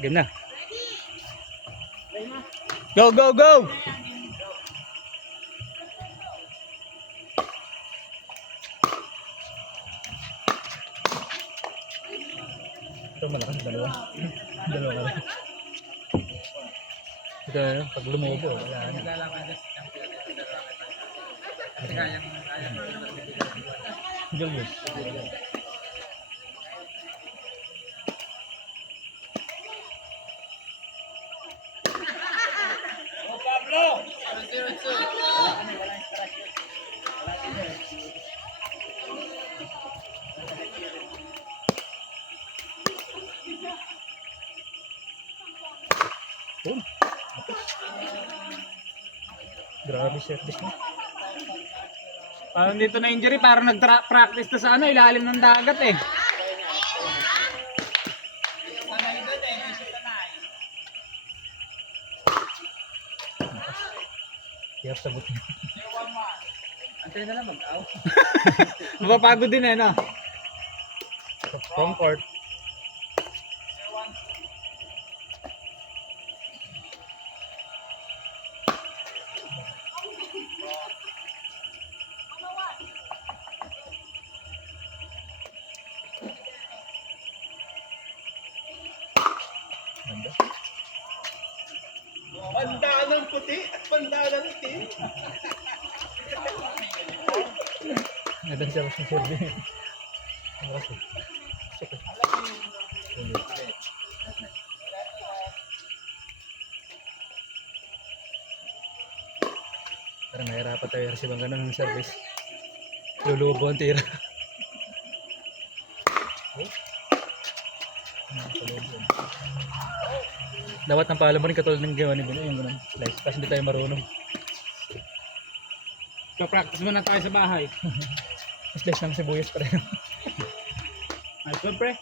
Game na. Go, go, go! Ito malakas, dalawa. Dalawa ka rin. Ito, pag lumubo, wala na. Julius. Grabe service mo. Parang dito na injury, parang nag-practice na sa ilalim ng dagat eh. Hirap sagot niya. Antay na lang mag-out. Mapapagod din eh, no? From court. Pandalang puti at pandalang itim. Nadang siya sa service. Maras eh. Parang mahirapan tayo receive ang ganun ng service. Lulubo ang tira. Dapat ng pala mo rin katulad ng gawa ni Bino, yung ganun slice. Kasi hindi tayo marunong. So-practice muna tayo sa bahay. Slice ng sibuyas pa rin. Ay, pre.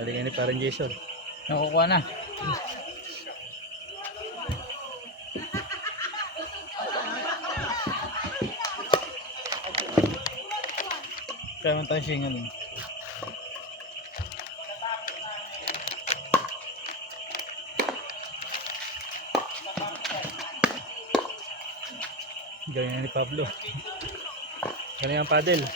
Galingan ni parang Jason. Nakukuha na. Kaya man tayo singan eh. Galingan ni Pablo. Galingan ang paddle.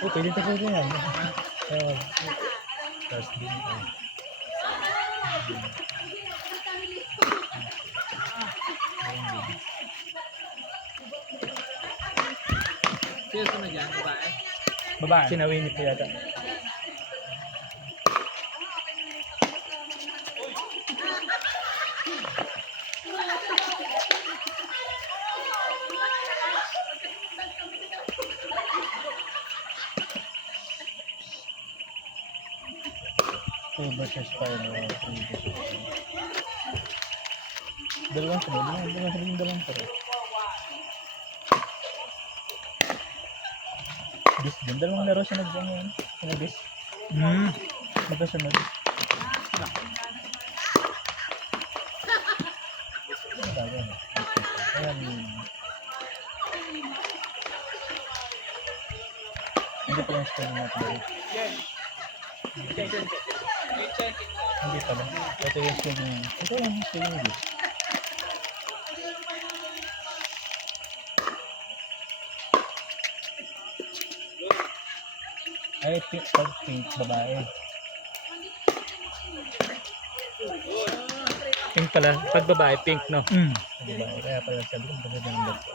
Oh, pwede tayo yan. Tapos din. Sino na dyan, babae? Babae. Sinawinip ko yata. Versus 5 dalawang sunod, dalawang sunod, dalawang sunod. Bis din. Dalawang laro siya nag-ano yun. Sinabis. Magkasunod. Ano ba yun? Ayan. Hindi pa yung score natin. Hindi pala. Ito yung score niya. Ito yung score niya. Ay, pink, pag pink, babae. Pink pala. Pag babae, pink, no? Babae. Kaya pala sabi ko, maganda ng dog ko.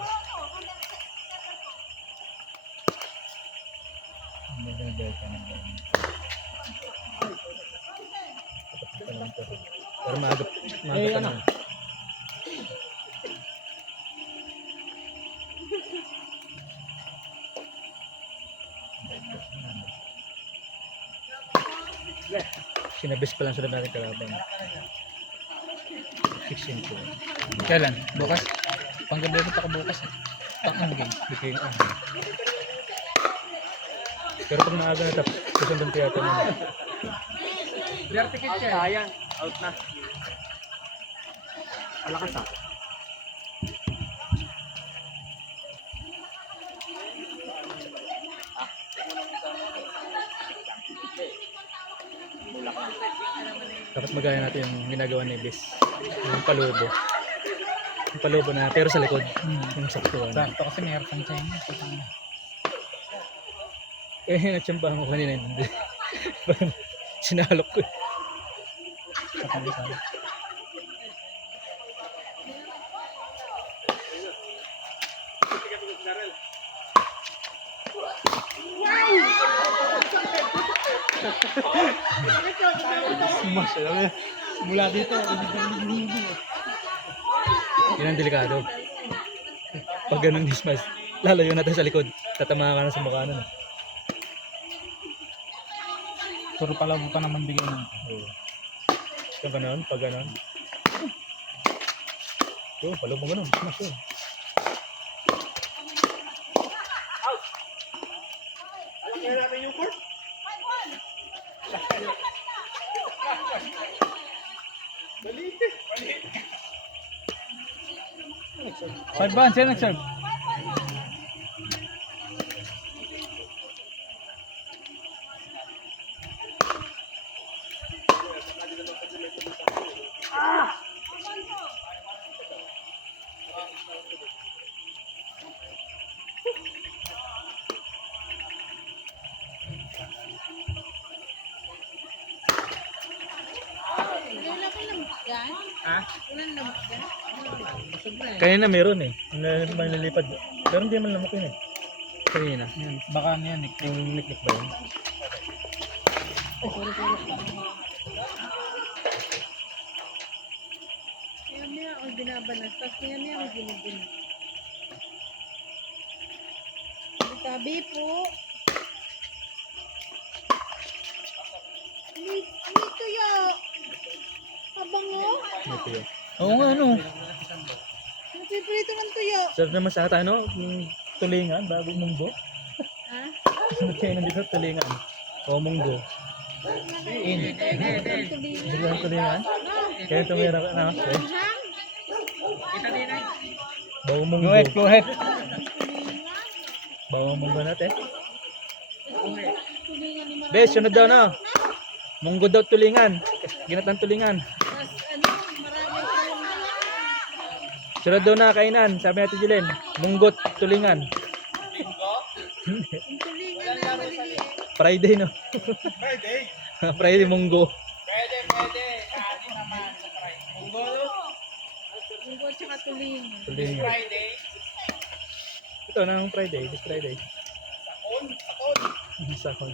Hindi na dog ka ng dog. Pero maaga pa naman. Sinabis pa lang sila natin kalaban. Fixing ko. Kailan? Bukas? Panggabi ko pa bukas eh. Pang game. Bigay ang pero pag maaga na tapos, susundin ko yata na. Dirty kit siya. Sayang. Out na. Alakas ah. Dapat magaya natin yung ginagawa ni Bis. Yung palubo. Yung palubo na pero sa likod. Yung saktuan. Sakto kasi meron kang China. Eh, natsambahan ko kanina. Hindi. Sinalok ko. Sa kalisan. Mula dito. Yun ang delikado. Pag ganun ni Smash, lalayo natin sa likod. Tatama ka na sa mukha nun. Puro pala mo pa naman bigyan ng Oo. Pag ganun, pag ganun. Yun, palo mo ganun. Smash yun. Kaya natin yung court. Maliit eh. Maliit. Serve ba? Sino nag-serve? Ha? Kanina meron eh. Nalilipad. Pero hindi man lamok yun eh. Kanina. Yan. Baka ano yan eh. Yung niknik ba yun? Maya-maya ako binabanas, tapos maya-maya ako ginagina. Tabi po. Ano ito ya? Mabango? Ito yun. Oo nga ano. Nagpiprito ng tuyo. Sarap naman sa ata, ano? Yung tulingan, bagong munggo. Ha? Kaya nandito tulingan. O munggo. Hindi ko ang tulingan. Kaya tumira ka na. Okay. Bagong munggo. Go ahead. Bagong munggo natin. Bes, sunod daw na. Munggo daw tulingan. Ginatang tulingan. Tapos ano, maraming tulong. Sunod daw na kainan. Sabi natin Jilen. Munggo tulingan. Yung tulingan na maliliit. Friday no. Friday. Friday munggo. Pwede. Kanin naman sa Friday. Munggo. Munggo tsaka tulingan. Tulingan. Friday. Ito na Friday. This Friday. Sakon. Sakon.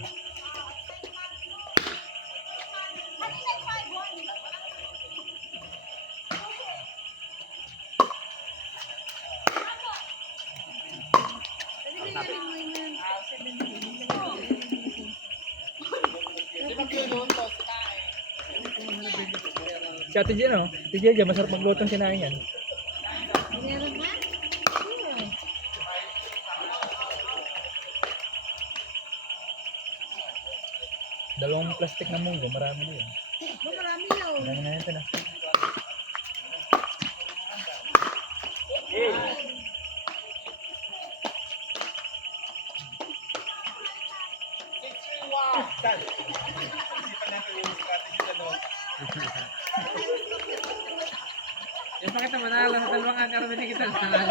Si Ate Jen, oh. Si Jen, masarap magluto ng kinain yan. Meron ba? Dalawang plastic na munggo, marami na yun. Marami yun. Marami na yun na. Yung pakita manalo sa dalawang kakarabin kita. Mga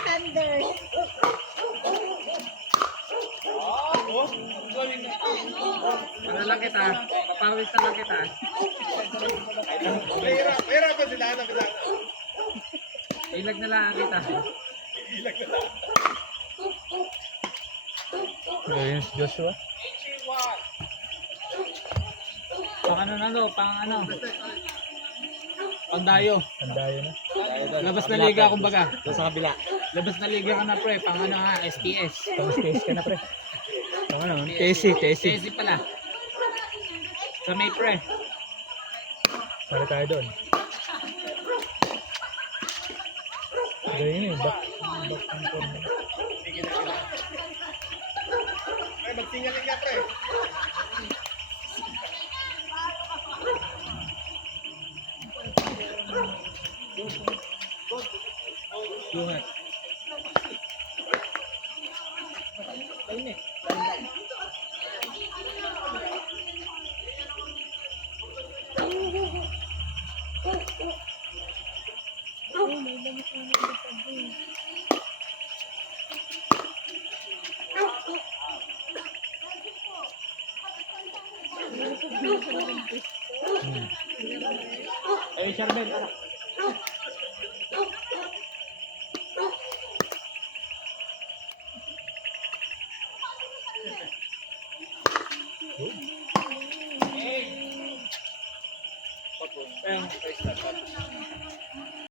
tenders. Ano lang kita, papawis na lang kita. Pera pa sila na kita. Ilag na lang kita. Ayun si Joshua. Pang ano. Pandayo. Tandayo na. Labas na liga kumbaga. Sa kabila. Labas na liga ka na pre, pang ano ha, SPS. Tapos taste ka na pre. Ito ano, Tessie. Tessie pala. Sa may pre. Para tayo doon. Ganyan yun, back and forth. Ay, magsingaling ka, pre. Bungat. Oh, may langis na nagsasabi. Eh, Charbel, ano? Ayun,